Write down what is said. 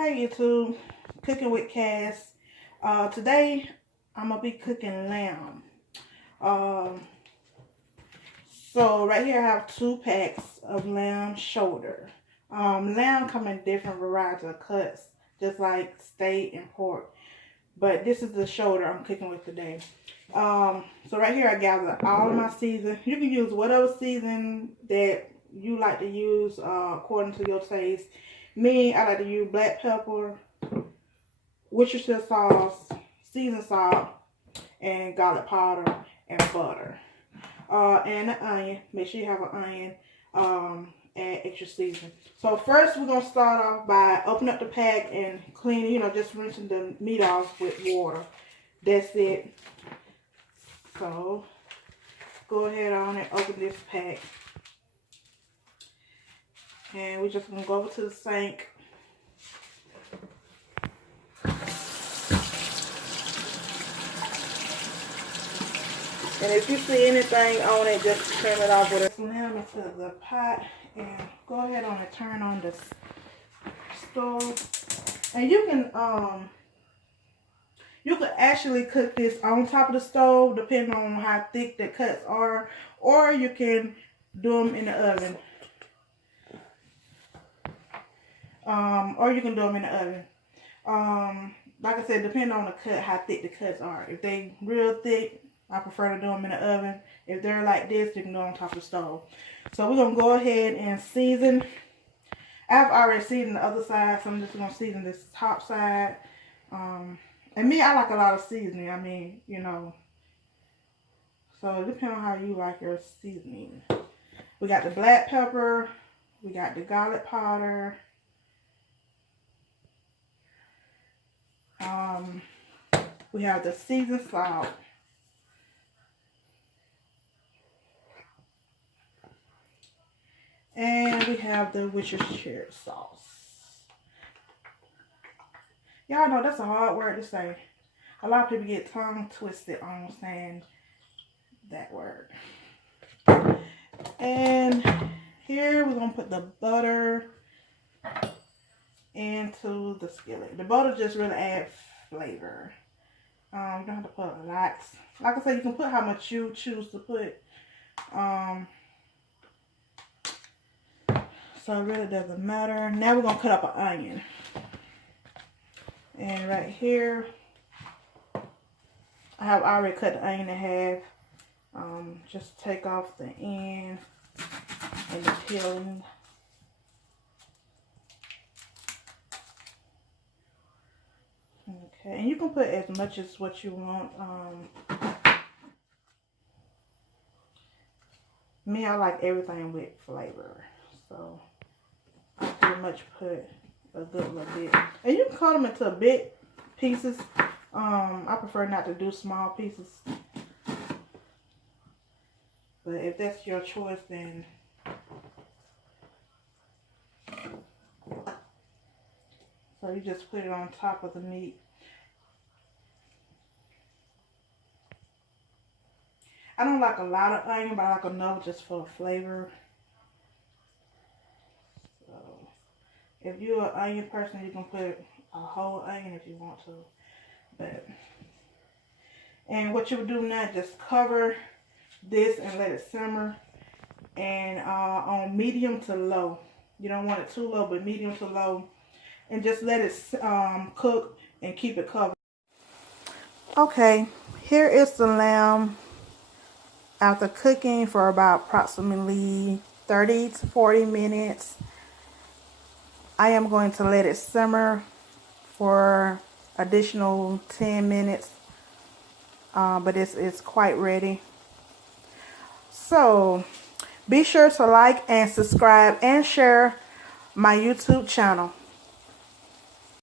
Hey YouTube, Cooking with Cass. Today I'm gonna be cooking lamb. Um, so right here I have 2 packs of lamb shoulder. Lamb come in different varieties of cuts, just like steak and pork. But this is the shoulder I'm cooking with today. So right here I gathered all of my season. You can use whatever season that you like to use according to your taste. Me, I like to use black pepper, Worcestershire sauce, seasoned salt, and garlic powder and butter. And an onion. Make sure you have an onion. Add extra seasoning. So first we're gonna start off by opening up the pack and cleaning. Just rinsing the meat off with water. That's it. So go ahead on and open this pack. And we're just gonna go over to the sink. And if you see anything on it, just trim it off with a lamb into the pot. And go ahead on and turn on the stove. And you can actually cook this on top of the stove, depending on how thick the cuts are, or you can do them in the oven. Like I said, depending on the cut, how thick the cuts are. If they real thick, I prefer to do them in the oven. If they're like this, you can do them on top of the stove. So we're going to go ahead and season. I've already seasoned the other side, so I'm just going to season this top side. And me, I like a lot of seasoning. I mean, So it depends on how you like your seasoning. We got the black pepper. We got the garlic powder. We have the seasoned salt. And we have the Worcestershire sauce. Y'all know that's a hard word to say. A lot of people get tongue twisted on saying that word. And here we're going to put the butter into the skillet. The butter just really adds flavor. You don't have to put a lot. Like I said, you can put how much you choose to put. So it really doesn't matter. Now we're going to cut up an onion. And right here, I have already cut the onion in half. Just take off the end and the peeling. Okay, and you can put as much as what you want. Me, I like everything with flavor. So I pretty much put a good little bit. And you can cut them into big pieces. I prefer not to do small pieces. But if that's your choice, then so you just put it on top of the meat. I don't like a lot of onion, but I like enough just for the flavor. So if you're an onion person, you can put a whole onion if you want to. And what you would do now, just cover this and let it simmer. And on medium to low. You don't want it too low, but medium to low. And just let it cook and keep it covered. Okay, here is the lamb after cooking for about approximately 30 to 40 minutes. I am going to let it simmer for additional 10 minutes. But it's quite ready. So be sure to like and subscribe and share my YouTube channel.